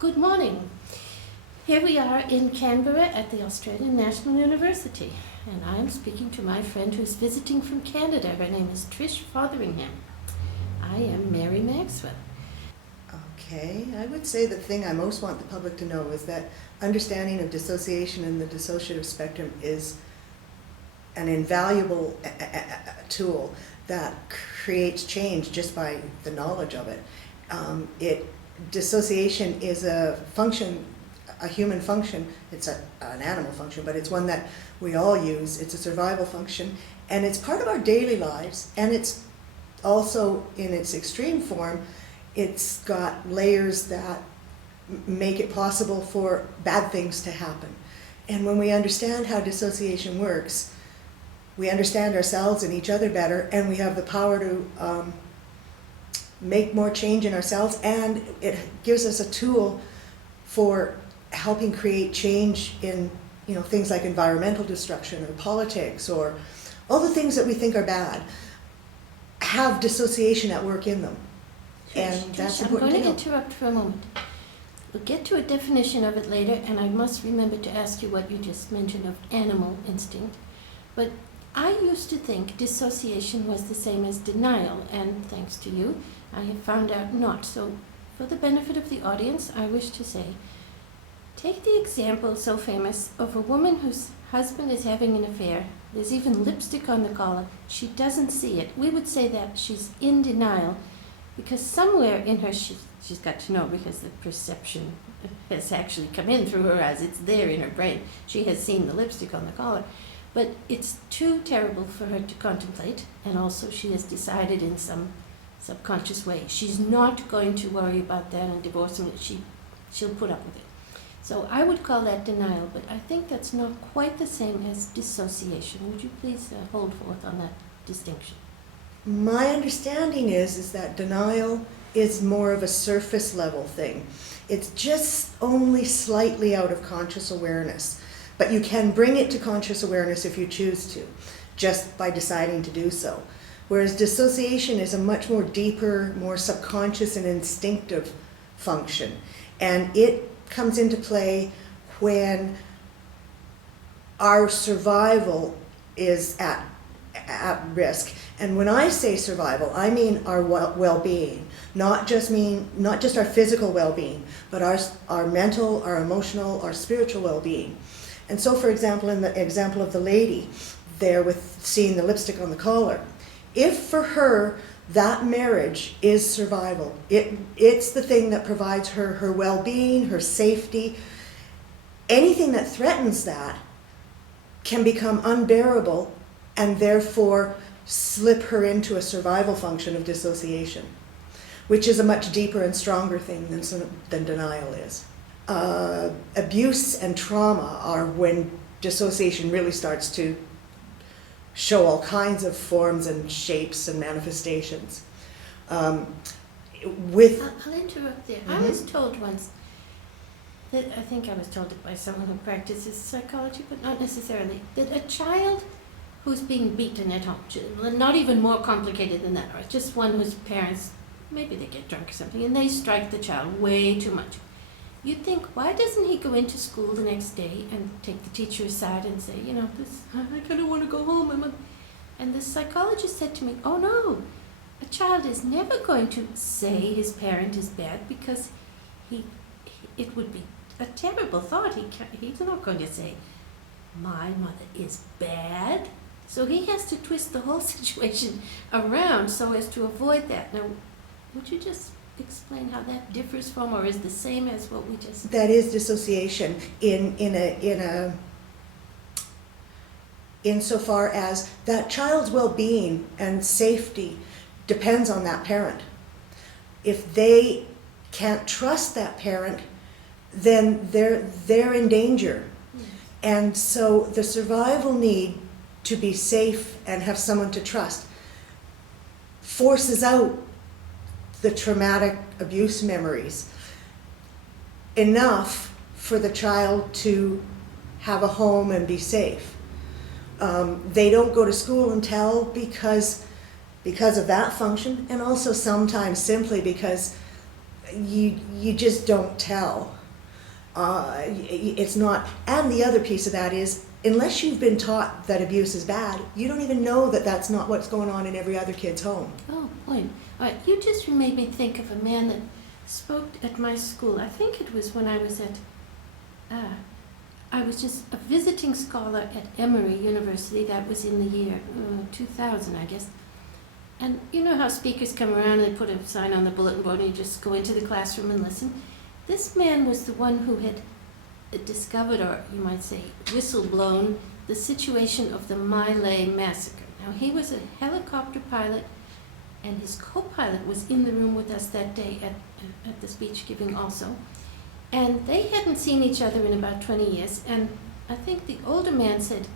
Good morning. Here we are in Canberra at the Australian National University, and I'm speaking to my friend who's visiting from Canada. Her name is Trish Fotheringham. I am Mary Maxwell. Okay, I would say the thing I most want the public to know is that understanding of dissociation and the dissociative spectrum is an invaluable tool that creates change just by the knowledge of it. Dissociation is a function, a human function. It's an animal function, but it's one that we all use. It's a survival function, and it's part of our daily lives, and it's also, in its extreme form, it's got layers that make it possible for bad things to happen. And when we understand how dissociation works, we understand ourselves and each other better, and we have the power to make more change in ourselves, and it gives us a tool for helping create change in things like environmental destruction or politics or all the things that we think are bad have dissociation at work in them. And that's important to know. I'm going to interrupt for a moment. We'll get to a definition of it later, and I must remember to ask you what you just mentioned of animal instinct. But I used to think dissociation was the same as denial, and thanks to you, I have found out not. So, for the benefit of the audience, I wish to say, take the example so famous of a woman whose husband is having an affair. There's even lipstick on the collar. She doesn't see it. We would say that she's in denial because somewhere in her, she's got to know, because the perception has actually come in through her eyes. It's there in her brain. She has seen the lipstick on the collar. But it's too terrible for her to contemplate, and also she has decided in some subconscious way she's not going to worry about that and divorce him. She'll put up with it. So I would call that denial, but I think that's not quite the same as dissociation. Would you please hold forth on that distinction? My understanding is that denial is more of a surface level thing. It's just only slightly out of conscious awareness, but you can bring it to conscious awareness if you choose to, just by deciding to do so. Whereas dissociation is a much more deeper, more subconscious and instinctive function. And it comes into play when our survival is at risk. And when I say survival, I mean our well-being, not just our physical well-being, but our mental, our emotional, our spiritual well-being. And so, for example, in the example of the lady there with seeing the lipstick on the collar, if for her that marriage is survival, it's the thing that provides her well-being, her safety, anything that threatens that can become unbearable and therefore slip her into a survival function of dissociation, which is a much deeper and stronger thing than denial is. Abuse and trauma are when dissociation really starts to show all kinds of forms and shapes and manifestations. I'll interrupt there. Mm-hmm. I was told once that, I think I was told it by someone who practices psychology, but not necessarily, that a child who's being beaten at home, not even more complicated than that, or just one whose parents, maybe they get drunk or something, and they strike the child way too much. You'd think, why doesn't he go into school the next day and take the teacher aside and say, I kind of want to go home. And the psychologist said to me, oh no, a child is never going to say his parent is bad because it would be a terrible thought. He's not going to say, my mother is bad. So he has to twist the whole situation around so as to avoid that. Now, would you just explain how that differs from or is the same as what we just said? That is dissociation insofar as that child's well-being and safety depends on that parent. If they can't trust that parent, then they're in danger. And so the survival need to be safe and have someone to trust forces out the traumatic abuse memories enough for the child to have a home and be safe. They don't go to school and tell because of that function, and also sometimes simply because you just don't tell. It's not, and the other piece of that is, unless you've been taught that abuse is bad, you don't even know that that's not what's going on in every other kid's home. Oh, boy. All right, you just made me think of a man that spoke at my school. I think it was when I was I was just a visiting scholar at Emory University. That was in the year 2000, I guess. And you know how speakers come around and they put a sign on the bulletin board and you just go into the classroom and listen? This man was the one who had discovered, or you might say whistleblown, the situation of the My Lai massacre. Now, he was a helicopter pilot, and his co-pilot was in the room with us that day at the speech giving also. And they hadn't seen each other in about 20 years, and I think the older man said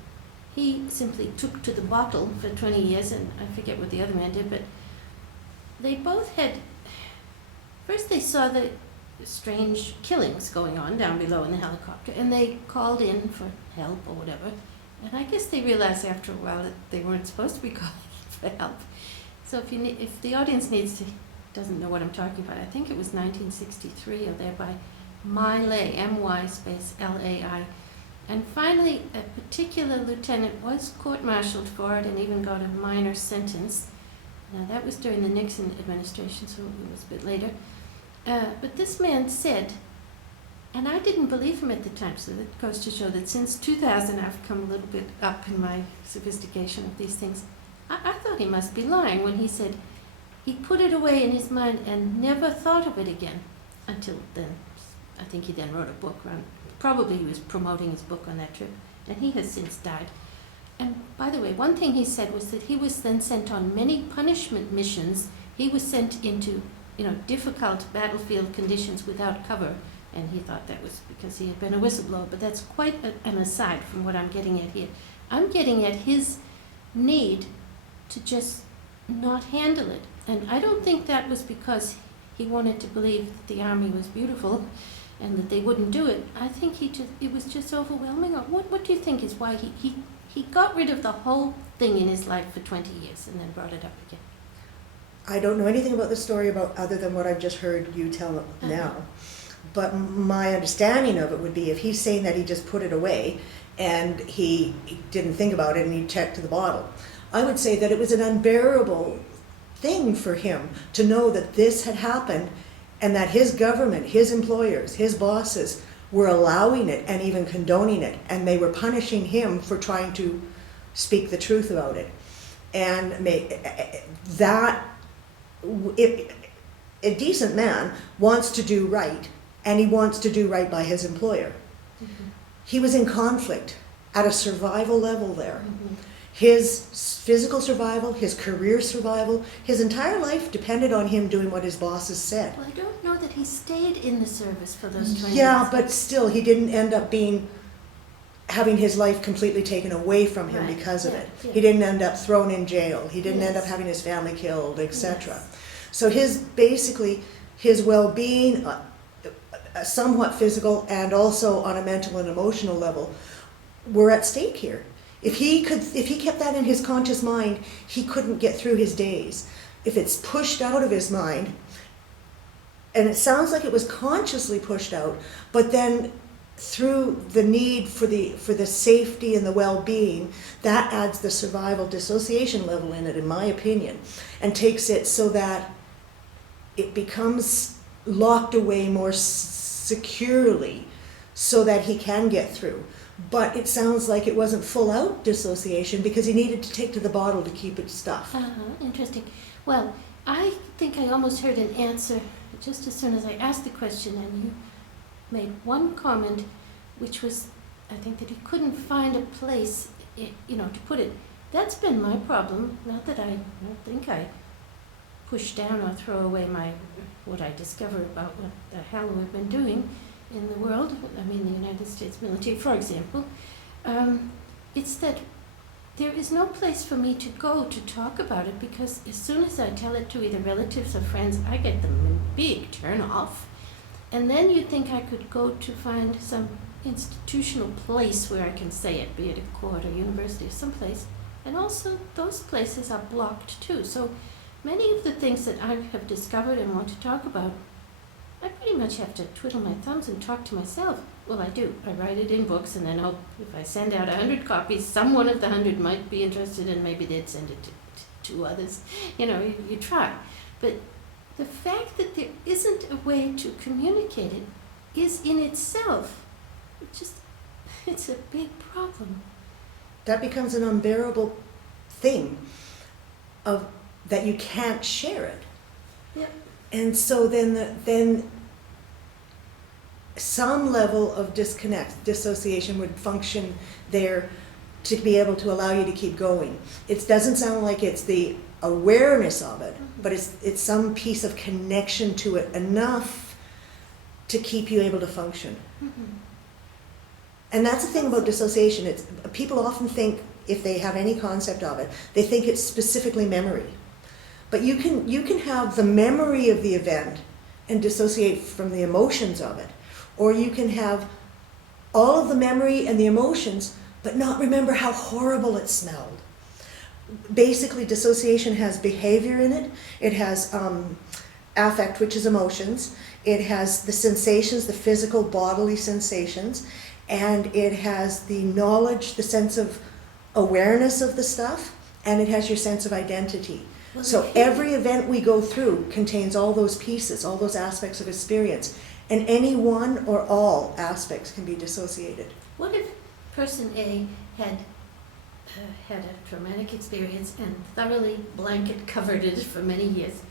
he simply took to the bottle for 20 years, and I forget what the other man did, but they both had, first they saw the strange killings going on down below in the helicopter, and they called in for help or whatever, and I guess they realized after a while that they weren't supposed to be calling in for help. So if the audience doesn't know what I'm talking about, I think it was 1963 or thereby, My Lai, M-Y space L-A-I. And finally, a particular lieutenant was court-martialed for it and even got a minor sentence. Now, that was during the Nixon administration, so it was a bit later. But this man said, and I didn't believe him at the time, so that goes to show that since 2000 I've come a little bit up in my sophistication of these things. I thought he must be lying when he said he put it away in his mind and never thought of it again until then. I think he then wrote a book around, probably he was promoting his book on that trip, and he has since died. And by the way, one thing he said was that he was then sent on many punishment missions. He was sent into, difficult battlefield conditions without cover, and he thought that was because he had been a whistleblower, but that's quite an aside from what I'm getting at here. I'm getting at his need to just not handle it, and I don't think that was because he wanted to believe that the army was beautiful and that they wouldn't do it. I think it was just overwhelming. What do you think is why he got rid of the whole thing in his life for 20 years and then brought it up again? I don't know anything about the story other than what I've just heard you tell now. But my understanding of it would be if he's saying that he just put it away and he didn't think about it and he checked the bottle, I would say that it was an unbearable thing for him to know that this had happened and that his government, his employers, his bosses were allowing it and even condoning it, and they were punishing him for trying to speak the truth about it. And a decent man wants to do right, and he wants to do right by his employer. Mm-hmm. He was in conflict at a survival level there. Mm-hmm. His physical survival, his career survival, his entire life depended on him doing what his bosses said. Well, I don't know that he stayed in the service for those 20 years. Yeah, but still, he didn't end up having his life completely taken away from him because of it. Yeah. He didn't end up thrown in jail. He didn't end up having his family killed, etc. Yes. So his well-being, somewhat physical and also on a mental and emotional level, were at stake here. If he kept that in his conscious mind, he couldn't get through his days. If it's pushed out of his mind, and it sounds like it was consciously pushed out, but then through the need for the safety and the well-being, that adds the survival dissociation level in it, in my opinion, and takes it so that it becomes locked away more securely so that he can get through. But it sounds like it wasn't full-out dissociation because he needed to take to the bottle to keep it stuffed. Interesting. Well, I think I almost heard an answer just as soon as I asked the question, and you made one comment, which was, I think, that he couldn't find a place, to put it. That's been my problem. Not that I don't think I push down or throw away what I discover about what the hell we've been doing in the world, I mean the United States military, for example. It's that there is no place for me to go to talk about it, because as soon as I tell it to either relatives or friends, I get them a big turn off. And then you'd think I could go to find some institutional place where I can say it, be it a court or university or someplace. And also those places are blocked too. So many of the things that I have discovered and want to talk about I pretty much have to twiddle my thumbs and talk to myself. Well, I do. I write it in books and then hope if I send out 100 copies, someone of the 100 might be interested and maybe they'd send it to others. You try. But the fact that there isn't a way to communicate it is in itself it's a big problem. That becomes an unbearable thing of that you can't share it. Yep. And so then some level of dissociation would function there to be able to allow you to keep going. It doesn't sound like it's the awareness of it, but it's some piece of connection to it enough to keep you able to function. Mm-hmm. And that's the thing about dissociation. People often think, if they have any concept of it, they think it's specifically memory. But you can have the memory of the event and dissociate from the emotions of it. Or you can have all of the memory and the emotions, but not remember how horrible it smelled. Basically, dissociation has behavior in it. It has affect, which is emotions. It has the sensations, the physical bodily sensations. And it has the knowledge, the sense of awareness of the stuff. And it has your sense of identity. Well, So every event we go through contains all those pieces, all those aspects of experience. And any one or all aspects can be dissociated. What if person A had a traumatic experience and thoroughly blanket covered it for many years,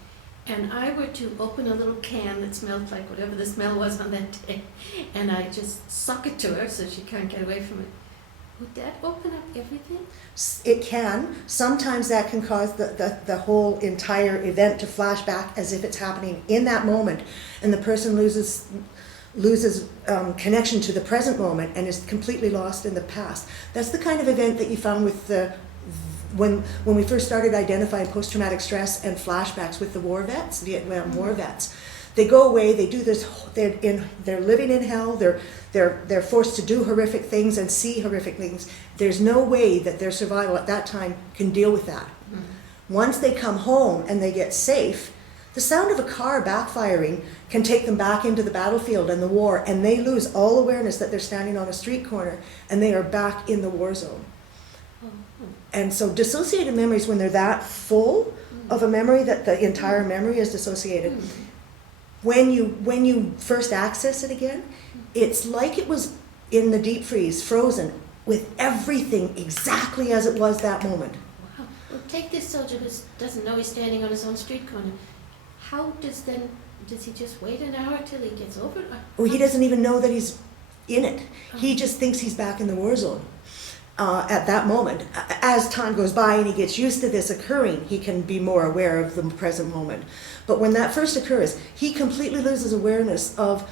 and I were to open a little can that smelled like whatever the smell was on that day, and I just suck it to her so she can't get away from it? Would that open up everything? It can. Sometimes that can cause the whole entire event to flash back as if it's happening in that moment, and the person loses connection to the present moment and is completely lost in the past. That's the kind of event that you found with when we first started identifying post-traumatic stress and flashbacks with the war vets, Vietnam War vets. They go away, they do this, they're living in hell, they're forced to do horrific things and see horrific things. There's no way that their survival at that time can deal with that. Mm-hmm. Once they come home and they get safe, the sound of a car backfiring can take them back into the battlefield and the war, and they lose all awareness that they're standing on a street corner and they are back in the war zone. Mm-hmm. And so dissociated memories, when they're that full of a memory that the entire memory is dissociated, when you first access it again, it's like it was in the deep freeze, frozen, with everything exactly as it was that moment. Wow. Well, take this soldier who doesn't know he's standing on his own street corner. How does he just wait an hour till he gets over it? Or he doesn't even know that he's in it. He just thinks he's back in the war zone. At that moment, as time goes by and he gets used to this occurring, he can be more aware of the present moment. But when that first occurs, he completely loses awareness of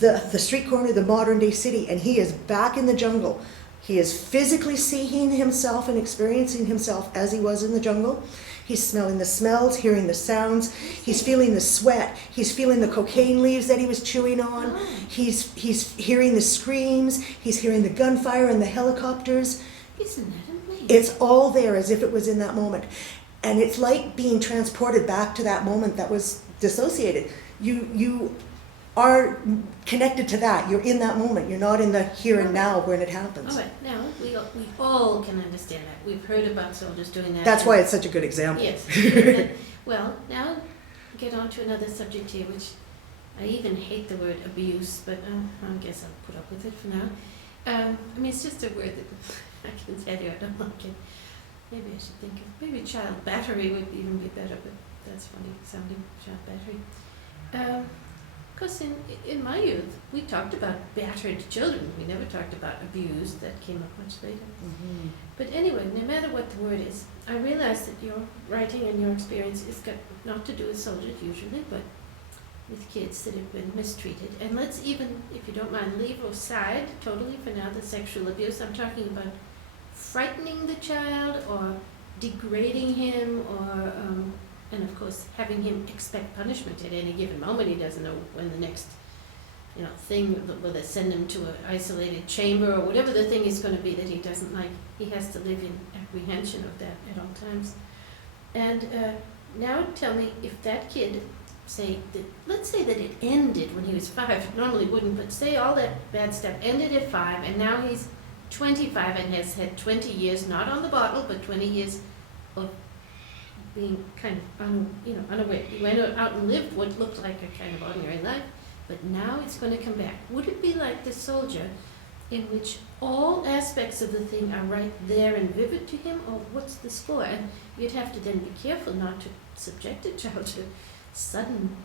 the street corner, the modern day city, and he is back in the jungle. He is physically seeing himself and experiencing himself as he was in the jungle. He's smelling the smells, hearing the sounds. He's feeling the sweat. He's feeling the cocaine leaves that he was chewing on. He's hearing the screams. He's hearing the gunfire and the helicopters. Isn't that amazing? It's all there as if it was in that moment. And it's like being transported back to that moment that was dissociated. You are connected to that. You're in that moment. You're not in the here and now when it happens. All right, now we all can understand that. We've heard about soldiers doing that. That's why it's such a good example. Yes. Well, now get on to another subject here, which I even hate the word abuse, but I guess I'll put up with it for now. I mean, it's just a word that I can tell you I don't like it. Maybe I should think of, maybe child battery would even be better, but that's funny sounding, child battery. Because in my youth, we talked about battered children. We never talked about abuse. That came up much later. Mm-hmm. But anyway, no matter what the word is, I realize that your writing and your experience is got not to do with soldiers usually, but with kids that have been mistreated. And let's even, if you don't mind, leave aside totally for now the sexual abuse. I'm talking about frightening the child or degrading him or... and of course, having him expect punishment at any given moment. He doesn't know when the next, thing, whether send him to an isolated chamber or whatever the thing is going to be that he doesn't like. He has to live in apprehension of that at all times. And now tell me, if that kid say that, let's say that it ended when he was 5, it normally wouldn't, but say all that bad stuff ended at 5, and now he's 25 and has had 20 years, not on the bottle, but 20 years of being kind of unaware. He went out and lived what looked like a kind of ordinary life, but now it's going to come back. Would it be like the soldier, in which all aspects of the thing are right there and vivid to him, or what's the score? And you'd have to then be careful not to subject a child to sudden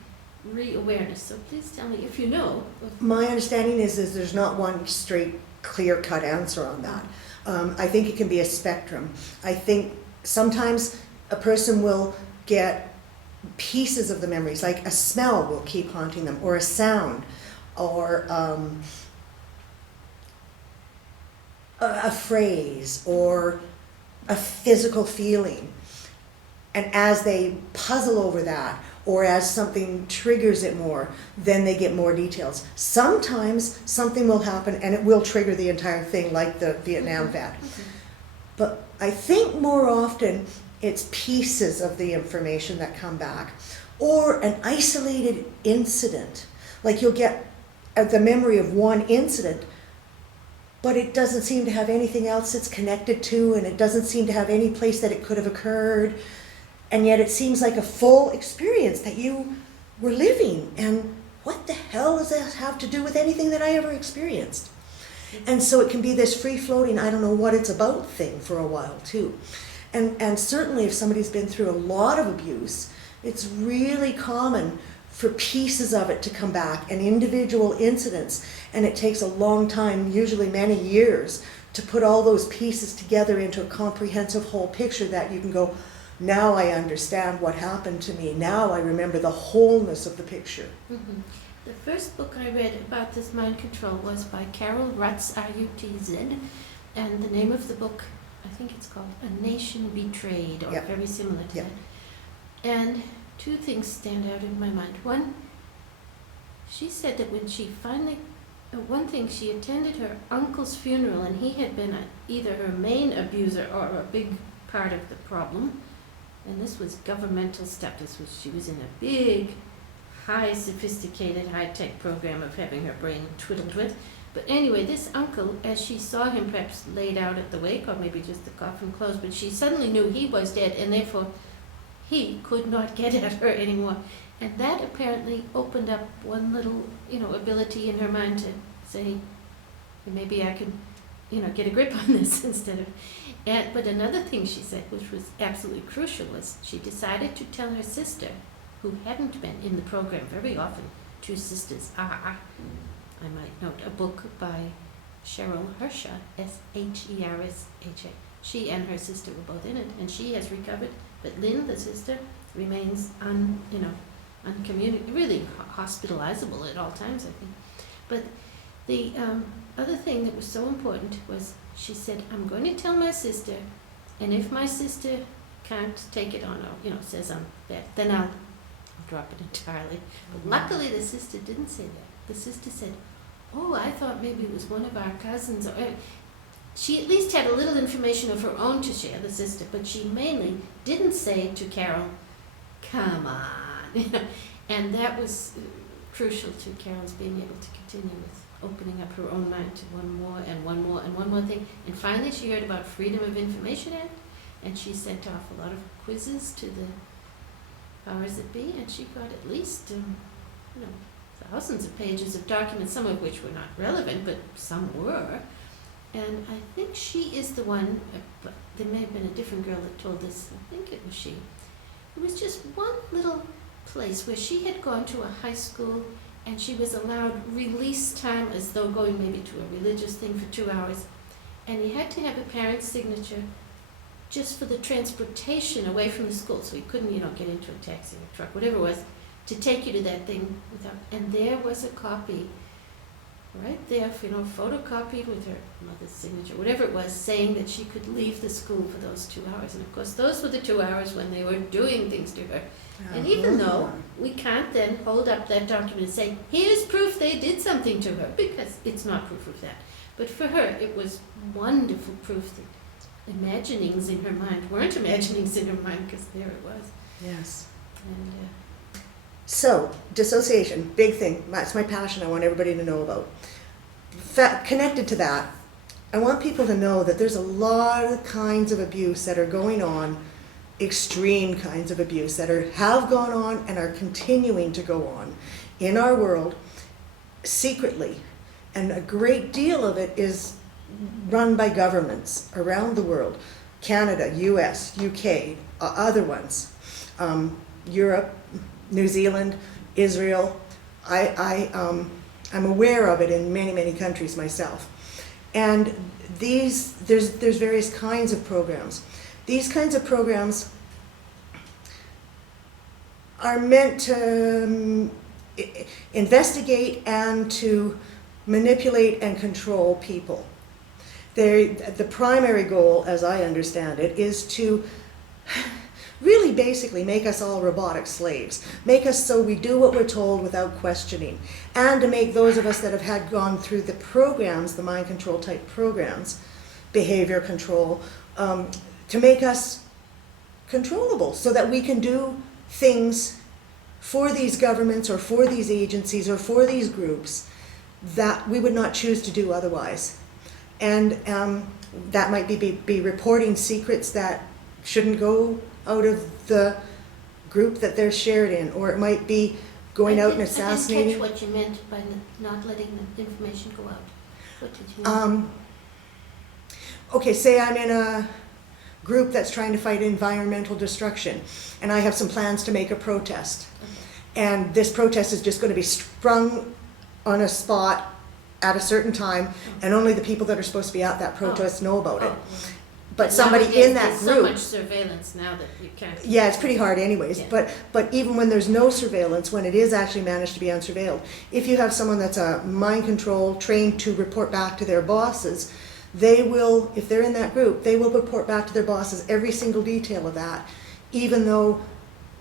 re-awareness. So please tell me if you know. My understanding is there's not one straight, clear-cut answer on that. I think it can be a spectrum. I think sometimes a person will get pieces of the memories, like a smell will keep haunting them, or a sound, or a phrase, or a physical feeling. And as they puzzle over that, or as something triggers it more, then they get more details. Sometimes something will happen and it will trigger the entire thing, like the Vietnam vet. But I think more often it's pieces of the information that come back, or an isolated incident. Like you'll get the memory of one incident, but it doesn't seem to have anything else it's connected to, and it doesn't seem to have any place that it could have occurred. And yet it seems like a full experience that you were living. And what the hell does that have to do with anything that I ever experienced? And so it can be this free-floating, I don't know what it's about thing for a while too. And certainly if somebody's been through a lot of abuse, it's really common for pieces of it to come back, and individual incidents. And it takes a long time, usually many years, to put all those pieces together into a comprehensive whole picture that you can go, now I understand what happened to me. Now I remember the wholeness of the picture. Mm-hmm. The first book I read about this mind control was by Carol Rutz, R-U-T-Z, and the name of the book, I think it's called A Nation Betrayed, or Yep. very similar to Yep. that. And two things stand out in my mind. One, she said that when she finally, one thing, she attended her uncle's funeral, and he had been either her main abuser or a big part of the problem. And this was governmental stuff. She was in a big, high, sophisticated, high-tech program of having her brain twiddled with. But anyway, this uncle, as she saw him perhaps laid out at the wake, or maybe just the coffin closed, but she suddenly knew he was dead, and therefore he could not get at her anymore. And that apparently opened up one little, ability in her mind to say, maybe I could, get a grip on this instead of... But another thing she said, which was absolutely crucial, was she decided to tell her sister, who hadn't been in the program very often. Two sisters are, I might note, a book by Cheryl Hersha, S-H-E-R-S-H-A. She and her sister were both in it, and she has recovered. But Lynn, the sister, remains really hospitalizable at all times, I think. But the other thing that was so important was she said, I'm going to tell my sister, and if my sister can't take it on, or, says that, then I'll drop it entirely. But luckily the sister didn't say that. The sister said, oh, I thought maybe it was one of our cousins. Or she at least had a little information of her own to share, the sister, but she mainly didn't say to Carol, come on. And that was crucial to Carol's being able to continue with opening up her own mind to one more and one more and one more thing. And finally she heard about Freedom of Information Act, and she sent off a lot of quizzes to the powers that be, and she got at least thousands of pages of documents, some of which were not relevant, but some were. And I think she is the one, but there may have been a different girl that told this, I think it was she. It was just one little place where she had gone to a high school, and she was allowed release time as though going maybe to a religious thing for 2 hours. And you had to have a parent's signature just for the transportation away from the school. So you couldn't, get into a taxi or truck, whatever it was, to take you to that thing without. And there was a copy right there, photocopied with her mother's signature, whatever it was, saying that she could leave the school for those 2 hours. And of course, those were the 2 hours when they were doing things to her. And even though we can't then hold up that document and say, here's proof they did something to her, because it's not proof of that. But for her, it was wonderful proof that imaginings in her mind weren't imaginings in her mind, because there it was. Yes. And So, dissociation, big thing. That's my passion. I want everybody to know about. Connected to that, I want people to know that there's a lot of kinds of abuse that are going on, extreme kinds of abuse that have gone on and are continuing to go on in our world secretly. And a great deal of it is run by governments around the world. Canada, US, UK, other ones, Europe, New Zealand, Israel. I'm aware of it in many, many countries myself. And there's various kinds of programs. These kinds of programs are meant to investigate and to manipulate and control people. The primary goal, as I understand it, is to really basically make us all robotic slaves, make us so we do what we're told without questioning, and to make those of us that have gone through the programs, the mind control type programs, behavior control, to make us controllable so that we can do things for these governments or for these agencies or for these groups that we would not choose to do otherwise. And that might be reporting secrets that shouldn't go out of the group that they're shared in, or it might be going out and assassinating. I didn't catch what you meant by not letting the information go out. What did you mean? Okay, say I'm in a group that's trying to fight environmental destruction, and I have some plans to make a protest. Okay. And this protest is just going to be sprung on a spot at a certain time, and only the people that are supposed to be at that protest know about it. But somebody in that group. There's so much surveillance now that you can't. Yeah, it's pretty hard anyways. Yeah. But even when there's no surveillance, when it is actually managed to be unsurveilled, if you have someone that's a mind control trained to report back to their bosses, they will, if they're in that group, they will report back to their bosses every single detail of that, even though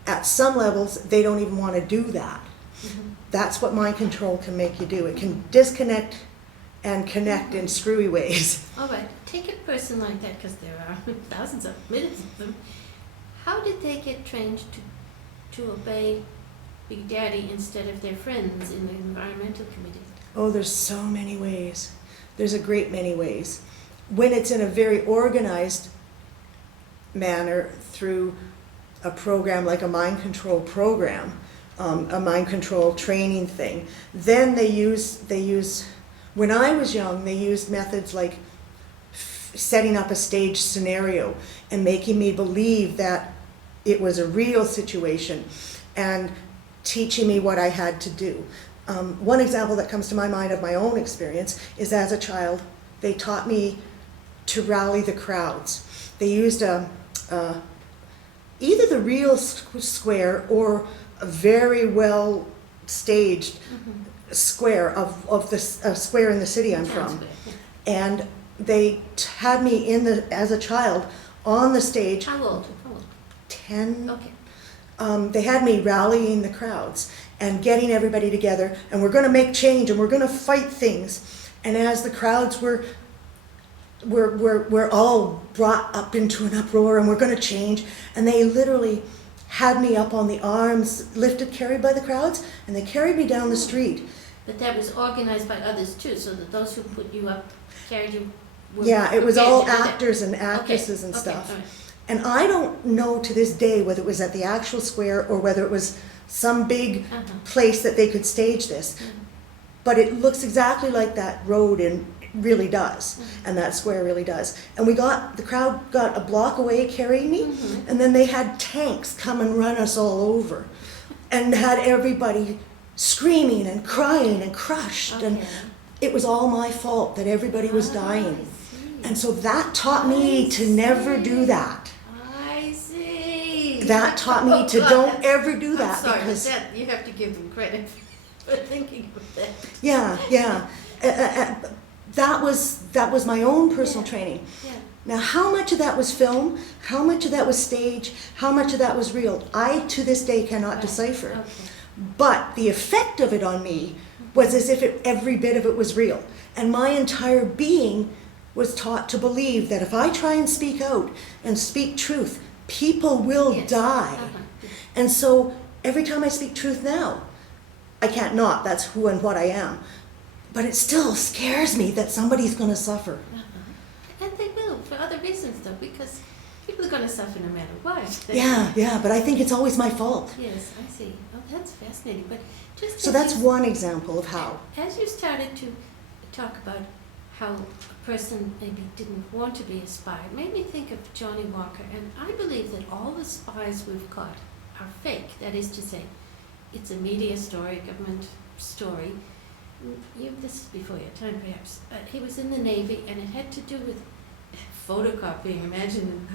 at some levels they don't even want to do that. Mm-hmm. That's what mind control can make you do. It can disconnect and connect in screwy ways. All right, take a person like that, because there are thousands of millions of them. How did they get trained to obey Big Daddy instead of their friends in the environmental committee? Oh, there's so many ways. There's a great many ways. When it's in a very organized manner through a program like a mind control program, a mind control training thing, then they use, when I was young, they used methods like setting up a stage scenario and making me believe that it was a real situation and teaching me what I had to do. One example that comes to my mind of my own experience is, as a child, they taught me to rally the crowds. They used either the real square or a very well staged square of the square in the city I'm from. And they had me as a child on the stage. How old? 10. Okay. They had me rallying the crowds and getting everybody together, and we're going to make change and we're going to fight things. And as the crowds were all brought up into an uproar, and we're going to change, and they literally had me up on the arms, carried by the crowds, and they carried me down the street. But that was organized by others too, so that those who put you up carried you. Yeah, it was all actors and actresses and stuff. Right. And I don't know to this day whether it was at the actual square or whether it was some big place that they could stage this. But it looks exactly like that road really does, and that square really does. And the crowd got a block away carrying me, and then they had tanks come and run us all over, and had everybody screaming and crying and crushed, and it was all my fault that everybody was dying. And so that taught me to never do that. I see. That taught me to don't ever do that. I'm sorry, because but you have to give them credit for thinking of that. Yeah. That was my own personal training. Yeah. Now, how much of that was film? How much of that was stage? How much of that was real? I, to this day, cannot decipher. Okay. But the effect of it on me was as if every bit of it was real. And my entire being was taught to believe that if I try and speak out and speak truth, people will die. And so every time I speak truth now, I can't not, that's who and what I am. But it still scares me that somebody's going to suffer. And they will, for other reasons though, because people are going to suffer no matter what. Yeah, but I think it's always my fault. Yes, I see. Oh, that's fascinating. But just So as that's you- one example of how. As you started to talk about how a person maybe didn't want to be a spy, it made me think of Johnny Walker. And I believe that all the spies we've caught are fake. That is to say, it's a media story, government story. This is before your time, perhaps. He was in the Navy, and it had to do with photocopying. Imagine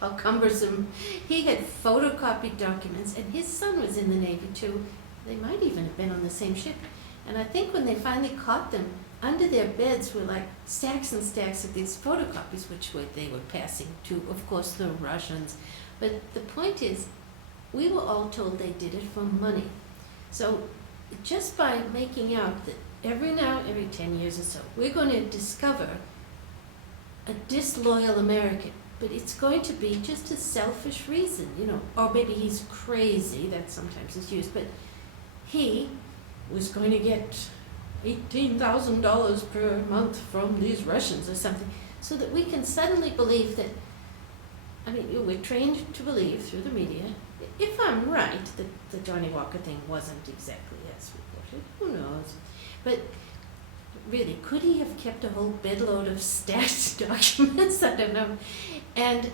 how cumbersome. He had photocopied documents, and his son was in the Navy too. They might even have been on the same ship. And I think when they finally caught them, under their beds were like stacks and stacks of these photocopies, they were passing to, of course, the Russians. But the point is, we were all told they did it for money. So just by making out that every 10 years or so, we're going to discover a disloyal American, but it's going to be just a selfish reason, or maybe he's crazy, that sometimes is used, but he was going to get $18,000 per month from these Russians or something, so that we can suddenly believe that, we're trained to believe through the media, if I'm right, that the Johnny Walker thing wasn't exactly as reported, who knows, but really, could he have kept a whole bedload of stashed documents? I don't know. And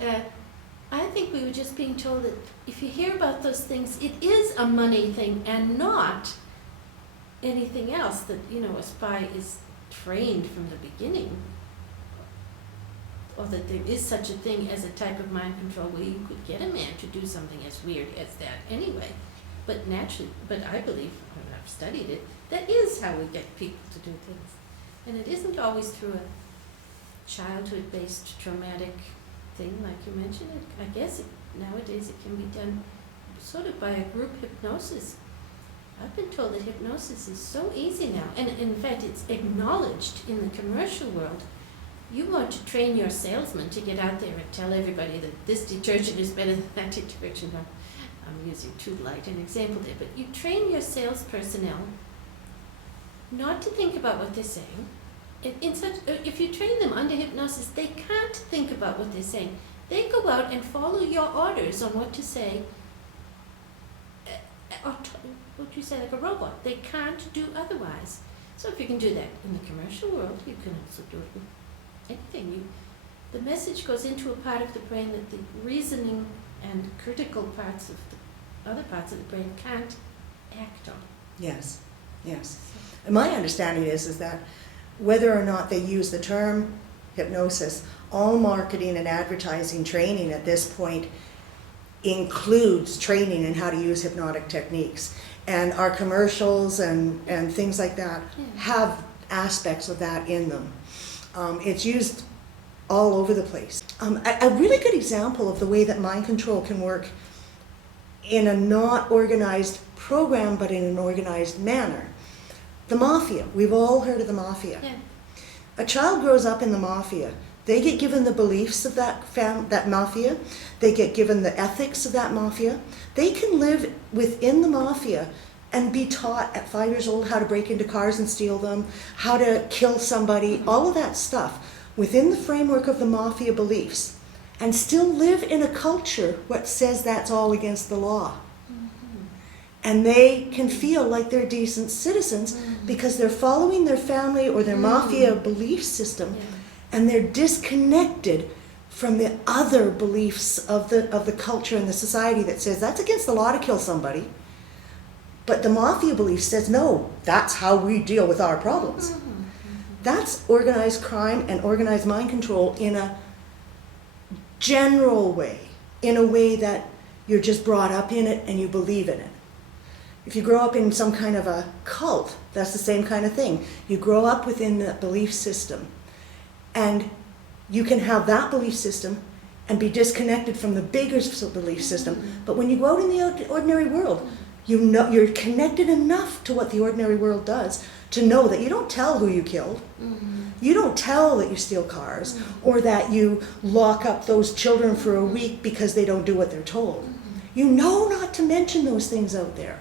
I think we were just being told that if you hear about those things, it is a money thing and not anything else, that, a spy is trained from the beginning, or that there is such a thing as a type of mind control where you could get a man to do something as weird as that anyway. But I believe, when I've studied it, that is how we get people to do things. And it isn't always through a childhood-based traumatic thing, like you mentioned. I guess nowadays it can be done sort of by a group hypnosis. I've been told that hypnosis is so easy now, and in fact it's acknowledged in the commercial world. You want to train your salesman to get out there and tell everybody that this detergent is better than that detergent. I'm using too light an example there, but you train your sales personnel not to think about what they're saying. If you train them under hypnosis, they can't think about what they're saying. They go out and follow your orders on what to say, what you say, like a robot. They can't do otherwise. So if you can do that in the commercial world, you can also do it with anything. The message goes into a part of the brain that the reasoning and critical parts of the other parts of the brain can't act on. Yes. And my understanding is that whether or not they use the term hypnosis, all marketing and advertising training at this point includes training in how to use hypnotic techniques. And our commercials and things like that have aspects of that in them. It's used all over the place. A really good example of the way that mind control can work in a not organized program, but in an organized manner. The mafia. We've all heard of the mafia. Yeah. A child grows up in the mafia. They get given the beliefs of that mafia. They get given the ethics of that mafia. They can live within the mafia and be taught at 5 years old how to break into cars and steal them, how to kill somebody, all of that stuff within the framework of the mafia beliefs, and still live in a culture what says that's all against the law. And they can feel like they're decent citizens because they're following their family or their mafia belief system, and they're disconnected from the other beliefs of the culture and the society that says that's against the law to kill somebody. But the mafia belief says, no, that's how we deal with our problems. That's organized crime and organized mind control in a general way, in a way that you're just brought up in it and you believe in it. If you grow up in some kind of a cult, that's the same kind of thing. You grow up within that belief system, and you can have that belief system and be disconnected from the bigger belief system. But when you go out in the ordinary world, you're connected enough to what the ordinary world does to know that you don't tell who you killed. You don't tell that you steal cars or that you lock up those children for a week because they don't do what they're told. You know not to mention those things out there.